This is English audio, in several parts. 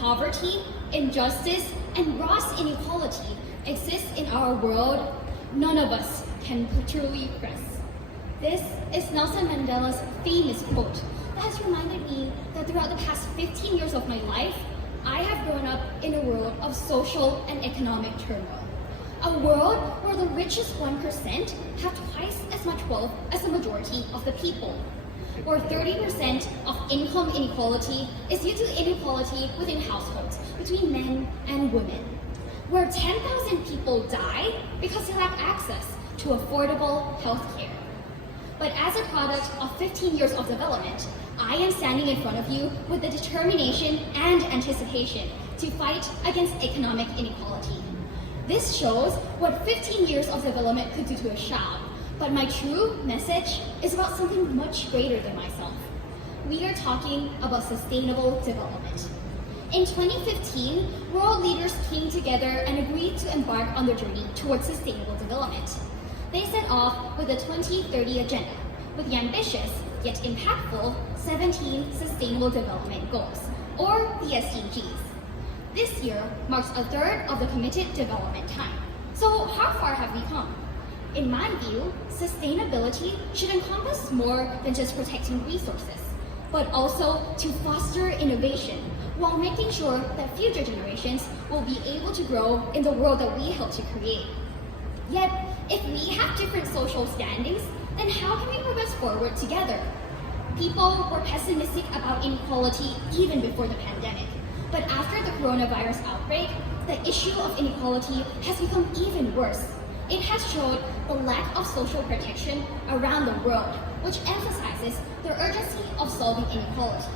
poverty, injustice, and gross inequality exists in our world, none of us can truly rest. This is Nelson Mandela's famous quote that has reminded me that throughout the past 15 years of my life, I have grown up in a world of social and economic turmoil. A world where the richest 1% have twice as much wealth as the majority of the people. Where 30% of income inequality is due to inequality within households between men and women. Where 10,000 people die because they lack access to affordable health care. But as a product of 15 years of development, I am standing in front of you with the determination and anticipation to fight against economic inequality. This shows what 15 years of development could do to a child, but my true message is about something much greater than myself. We are talking about sustainable development. In 2015, world leaders came together and agreed to embark on their journey towards sustainable development. They set off with the 2030 Agenda, with the ambitious yet impactful 17 Sustainable Development Goals, or the SDGs. This year marks a third of the committed development time. So how far have we come? In my view, sustainability should encompass more than just protecting resources, but also to foster innovation while making sure that future generations will be able to grow in the world that we help to create. Yet, if we have different social standings, then how can we progress forward together? People were pessimistic about inequality even before the pandemic. But after the coronavirus outbreak, the issue of inequality has become even worse. It has showed the lack of social protection around the world, which emphasizes the urgency of solving inequality.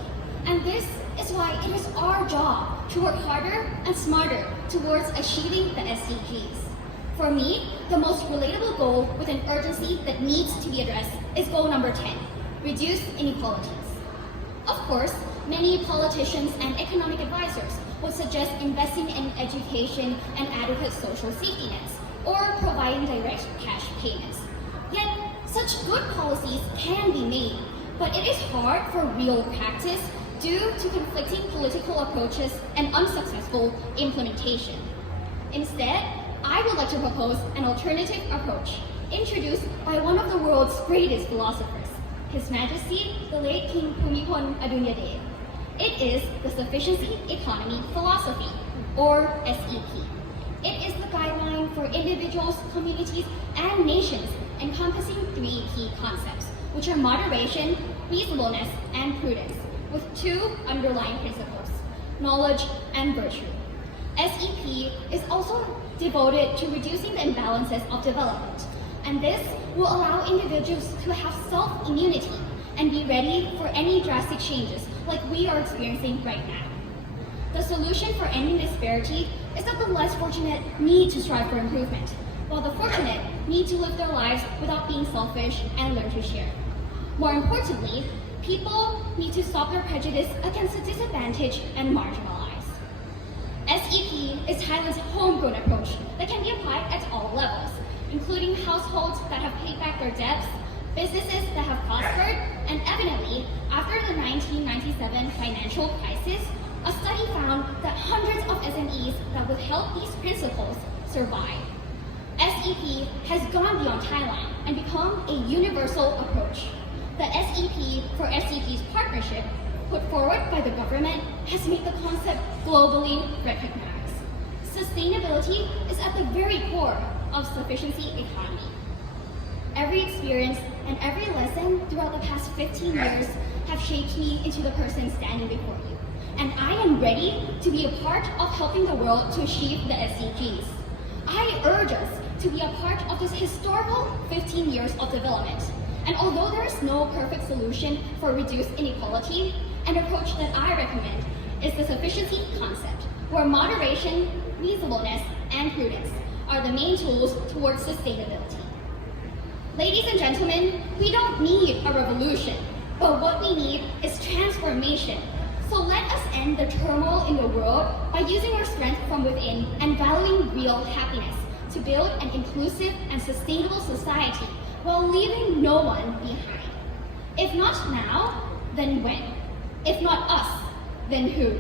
And this is why it is our job to work harder and smarter towards achieving the SDGs. For me, the most relatable goal with an urgency that needs to be addressed is goal number 10, reduce inequalities. Of course, many politicians and economic advisors would suggest investing in education and adequate social safety nets, or providing direct cash payments. Yet, such good policies can be made, but it is hard for real practice due to conflicting political approaches and unsuccessful implementation. Instead, I would like to propose an alternative approach introduced by one of the world's greatest philosophers, His Majesty the late King Permpoonwiwat. It is the Sufficiency Economy Philosophy, or SEP. It is the guideline for individuals, communities, and nations encompassing three key concepts, which are moderation, reasonableness, and prudence, with two underlying principles, knowledge and virtue. SEP is also devoted to reducing the imbalances of development, and this will allow individuals to have self-immunity and be ready for any drastic changes like we are experiencing right now. The solution for ending disparity is that the less fortunate need to strive for improvement, while the fortunate need to live their lives without being selfish and learn to share. More importantly, people need to stop their prejudice against the disadvantaged and marginalized. SEP is Thailand's homegrown approach that can be applied at all levels, including households that have paid back their debts, businesses that have prospered, and evidently, after the 1997 financial crisis, a study found that hundreds of SMEs that would help these principles survive. SEP has gone beyond Thailand and become a universal approach. The SEP for SEP's partnership, put forward by the government, has made the concept globally recognized. Sustainability is at the very core of sufficiency economy. Every experience and every lesson throughout the past 15 years have shaped me into the person standing before you. And I am ready to be a part of helping the world to achieve the SDGs. I urge us to be a part of this historical 15 years of development. And although there is no perfect solution for reduced inequality, an approach that I recommend is the sufficiency concept, where moderation, reasonableness, and prudence are the main tools towards sustainability. Ladies and gentlemen, we don't need a revolution, but what we need is transformation. So let us end the turmoil in the world by using our strength from within and valuing real happiness to build an inclusive and sustainable society while leaving no one behind. If not now, then when? If not us, then who?